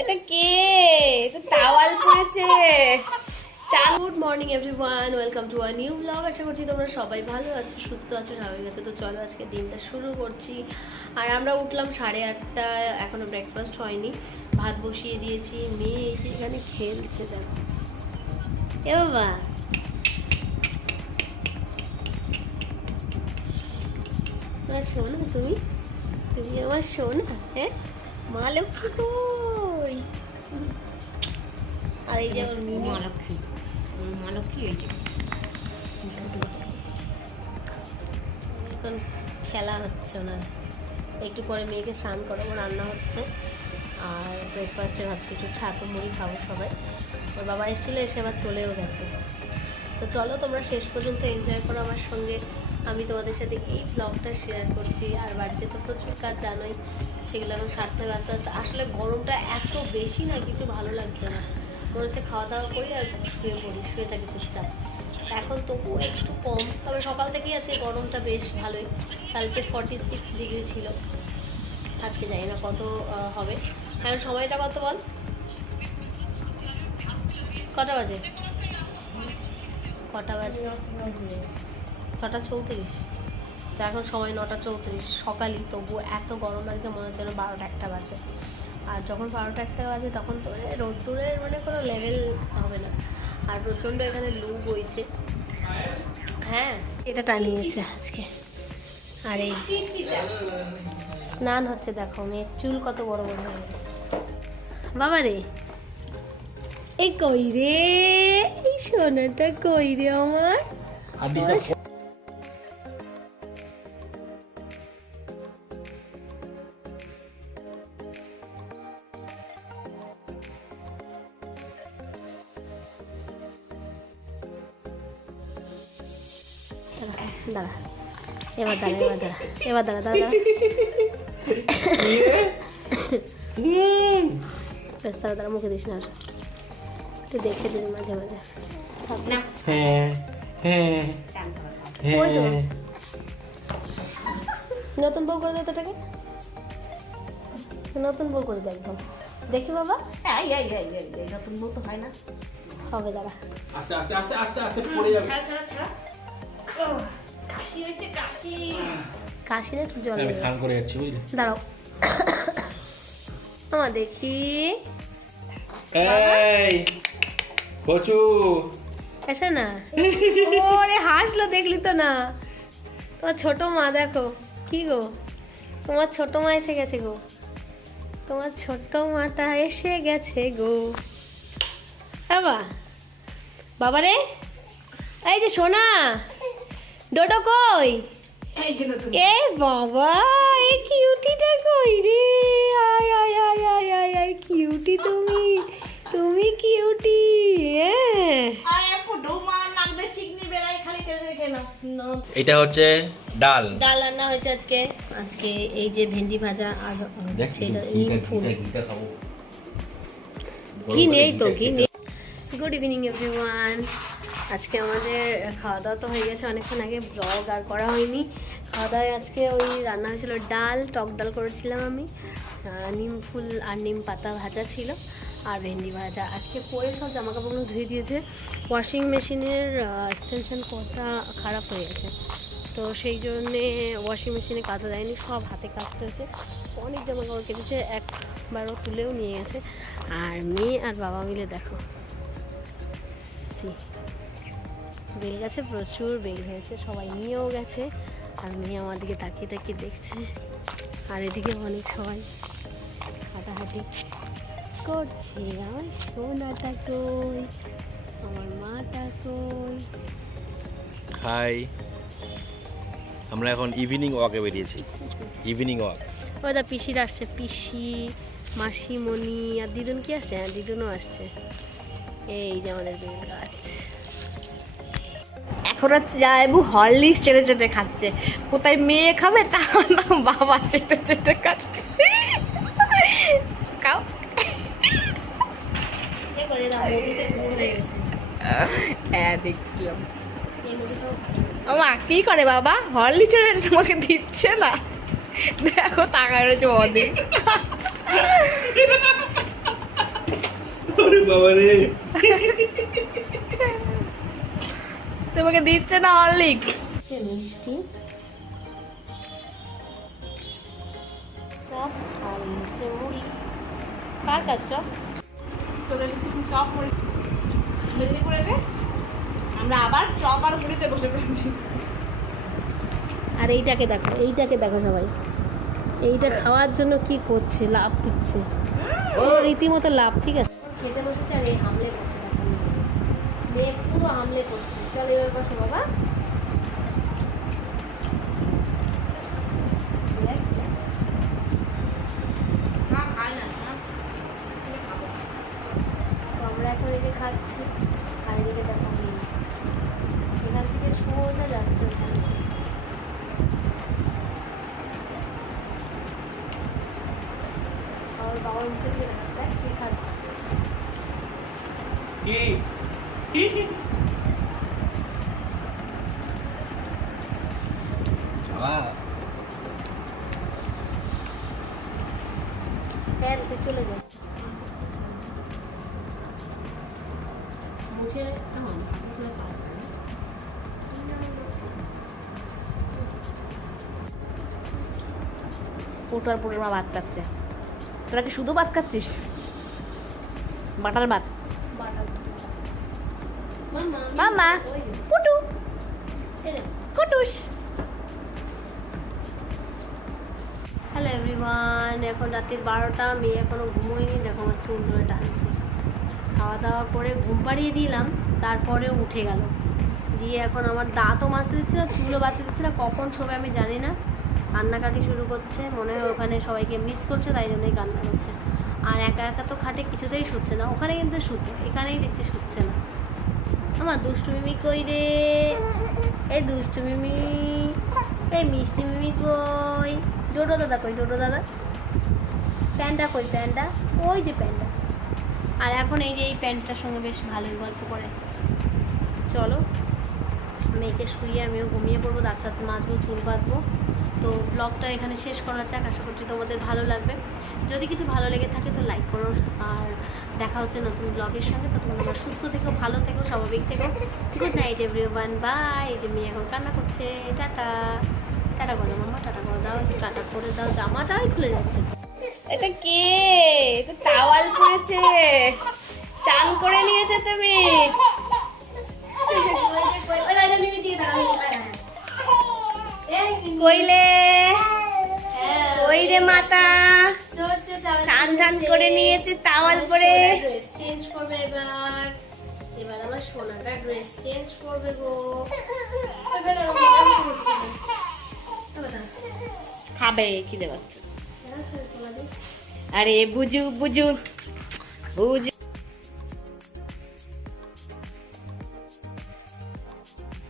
এটা কে? এটা টাওয়াল পরেছে। Good morning everyone, welcome to a new blog. আশা করছি তোমরা সবাই ভালো আছো, সুস্থ আছো, স্বাভাবিক আছো। তো চলো আজকে দিনটা শুরু করছি। আর আমরা উঠলাম 8:30, এখনো ব্রেকফাস্ট হয়নি। ভাত বসিয়ে দিয়েছি, মেয়ে এই যে এখানে খেলছে, দেখো। এ বাবা, আমার শোনা, তুমি তুমি আমার শোনা। হ্যাঁ, মা লক্ষ্মী কই? আর এই যে আমার মিমি, মা লক্ষ্মী এই যে এখন খেলা হচ্ছে ওনার। একটু পরে মেয়েকে স্নান করাবো, রান্না হচ্ছে। আর ব্রেকফাস্টে ভাবছি একটু ছাতু মুড়ি খাবো সবাই। ওর বাবা এসেছিলো, এসে আবার চলেও গেছে। তো চলো তোমরা শেষ পর্যন্ত এনজয় করো আমার সঙ্গে। আমি তোমাদের সাথে এই ব্লগটা শেয়ার করছি। আর বাড়িতে তো প্রচুর কাজ জানোই, সেগুলো এখন সারতে আস্তে আস্তে। আসলে গরমটা এত বেশি না, কিছু ভালো লাগছে না। মনে হচ্ছে খাওয়া দাওয়া করি আর শুয়ে পড়ি, শুয়ে থাকি চুপচাপ। এখন তবুও একটু কম, তবে সকাল থেকেই আছে গরমটা বেশ ভালোই। কালকে 46 ডিগ্রি ছিল, আজকে জানি না কত হবে। এখন সময়টা কত বল? কটা বাজে? 9:34। তো এখন সময় 9:34 সকালই, তবু এত গরম লাগছে, মনে হচ্ছে যেন 12টা-1টা বাজে। আর যখন 12টা-1টা বাজে তখন তো রোদ্দুরের মানে কোনো লেভেল হবে না। আর প্রচণ্ড এখানে লু বইছে। হ্যাঁ, এটা টানিয়েছে আজকে। আর এই স্নান হচ্ছে, দেখো মেয়ের চুল কত বড় বড় হয়ে গেছে। বাবা রে, এই কই রে, এই সোনাটা কই রে আমার? দাঁড়া, এবার দাঁড়া, এবার দাঁড়া, এবার দাঁড়া, দাঁড়া, দাঁড়া। বেশ, দাঁড়া দাঁড়া, মুখে দিস না, একটু দেখে দিস মাঝে মাঝে। না ওই তো। নতুন বউ করে দেয় তোটাকে, নতুন বউ করে দেয় একদম। দেখি বাবা, নতুন বউ তো হয় না। হবে, দাঁড়া। আস্তে আস্তে আস্তে আস্তে আস্তে পড়ে যাবে। ছাড়া কাশি হয়েছে, কাশি। কাশির একটু জল আমি খান করে যাচ্ছি, বুঝলি? দাঁড়াও, আমার দেখি। এই কচু, এসে না, ওরে হাসলো, দেখলি তো না? তোমার ছোট মা, দেখো কি গো, তোমার ছোট মা এসে গেছে গো, তোমার ছোট মাটা এসে গেছে গো। বাবা, বাবা রে, এই যে সোনা, ডোডো কই? এই যে নতুন এই বাবা, এই কিউটিটা কই রে? আয় আয় আয় আয় আয় আয়, কিউটি তুমি, তুমি কিউটি। হ্যাঁ, আর একটু ডোমা লাগবে, চিকনি বেড়াই, খালি তেল রেখে নাও। এটা হচ্ছে ডাল। ডাল রান্না হয়েছে আজকে। আজকে এই যে ভেন্ডি ভাজা আর সেটা নিম ফুল। খাবো। কি নেই তো, কি নেই। Good evening everyone. আজকে আমাদের খাওয়া দাওয়া তো হয়ে গেছে অনেকক্ষণ আগে, ব্লগ আর করা হয়নি। খাওয়া দাওয়ায় আজকে ওই রান্না হয়েছিল ডাল, টক ডাল করেছিলাম আমি, নিম ফুল আর নিম পাতা ভাজা ছিল, আর ভেন্ডি ভাজা। আজকে পরে সব জামা কাপড়গুলো ধুয়ে দিয়েছে। ওয়াশিং মেশিনের এক্সটেনশন কর্ডটা খারাপ হয়ে গেছে, তো সেই জন্যে ওয়াশিং মেশিনে কাচা দেয়নি, সব হাতে কাচতে হয়েছে। অনেক জামা কাপড় কেটেছে, একবারও তুলেও নিয়ে গেছে। আর মেয়ে আর বাবা মিলে দেখো, বেল গাছে প্রচুর বেল হয়েছে, সবাই নিয়েও গেছে। আর মেয়ে আমার দিকে তাকিয়ে তাকিয়ে দেখছে। আর এদিকে অনেক সবাই হাঁটাহাঁটি করছে। আমার সোনাটা কই, আমার মাটা কই? হাই, আমরা এখন ইভিনিং ওয়াকে বেরিয়েছি। Evening walk. ওদা পিসির আসছে, পিসি, মাসিমণি আর দিদুন কি আসছে? হ্যাঁ, দিদুনও আসছে। এই যে আমাদের বেল গাছ। এখন হচ্ছে যাবো হরলিক্স চেটে চেটে খাচ্ছে। কোথায় মেয়ে খাবে, তা না বাবা চেটে চেটে খাচ্ছে। খাও। হ্যাঁ, দেখছিলাম। মা কি করে বাবা, হরলিক্স চেটে তোমাকে দিচ্ছে না? দেখো তাকায় রয়েছে অনেক। বাবা রে তোমাকে দিচ্ছে না হরলিক্স। মিষ্টি চপ আর হচ্ছে মুড়ি। কার কার চপ? তোদের চপ মুড়ি মেদিনীপুরে রে, আমরা আবার চপ আর মুড়িতে বসে পড়েছি। আর এইটাকে দেখো, এইটাকে দেখো সবাই, এইটা খাওয়ার জন্য কি করছে, লাভ দিচ্ছে ও রীতিমতো লাভ। ঠিক আছে, খেতে বসেছে আর এই হামলে করছে, দেখো মেয়ে পুরো হামলে করছে। চল এবার বসো বাবা। তো আমরা এখন এদিকে খাচ্ছি আর এদিকে দেখো মেয়ে এখান থেকে সোজা যাচ্ছে ওখানে। আর বাবার মুখে দিয়ে দেখা যায় কি খাচ্ছে। হ্যাঁ তুই চলে যা। মুখে পুটার পুটার মা ভাত খাচ্ছে। তোরা কি শুধু ভাত খাচ্ছিস? বাটার ভাত। মামা পুটু কুটুস। হ্যালো এভরিওয়ান, এখন রাতের 12টা, মেয়ে এখনো ঘুমোয়নি। দেখো আমার চুল ধরে টানছে। খাওয়া দাওয়া করে ঘুম পাড়িয়ে দিলাম, তারপরেও উঠে গেল। দিয়ে এখন আমার দাঁতও মাজতে দিচ্ছে না, চুলও বাঁচতে দিচ্ছে না, কখন শোবে আমি জানি না। কান্নাকাটি শুরু করছে, মনে হয় ওখানে সবাইকে মিস করছে, তাই জন্যই কান্না করছে। আর একা একা তো খাটে কিছুতেই শুচ্ছে না, ওখানে কিন্তু শুতো, এখানেই দেখতে শুচ্ছে না। আমার দুষ্টু মিমি কই রে? এই দুষ্টু মিমি, এই মিষ্টি মিমি কই? ডোডো দাদা কই? ডোডো দাদা প্যান্ডা কই? প্যান্ডা ওই যে প্যান্ডা। আর এখন এই যে এই প্যান্টটার সঙ্গে বেশ ভালোই গল্প করে। চলো মেয়েকে শুইয়ে আমিও ঘুমিয়ে পড়বো, দাঁত টাত মাজবো, চুল বাঁধবো। তো ব্লগটা এখানে শেষ করা যাক, আশা করছি তোমাদের ভালো লাগবে। যদি কিছু ভালো লেগে থাকে তো লাইক করো, আর দেখা হচ্ছে নতুন ব্লগের সঙ্গে। তো তোমরা সুস্থ থেকো, ভালো থেকো, স্বাভাবিক থেকো। Good night everyone, bye. এই যে মেয়ে এখন কান্না করছে। টাটা টাটা করো মাম্মা, টাটা করে দাও, টাটা করে দাও, জামাটাই খুলে যাচ্ছে। এটা কে? এটা টাওয়াল পরেছে, চান করে নিয়েছে তুমি। কইলে ওই রে মাতা স্নান ধান করে নিয়েছে, টাওয়াল পরে। ড্রেস চেঞ্জ করবে এবার। এবার আমার সোনাটা ড্রেস চেঞ্জ করবে গো। খাবে খিদে পাচ্ছে। আরে বুঝু বুঝু বুঝু।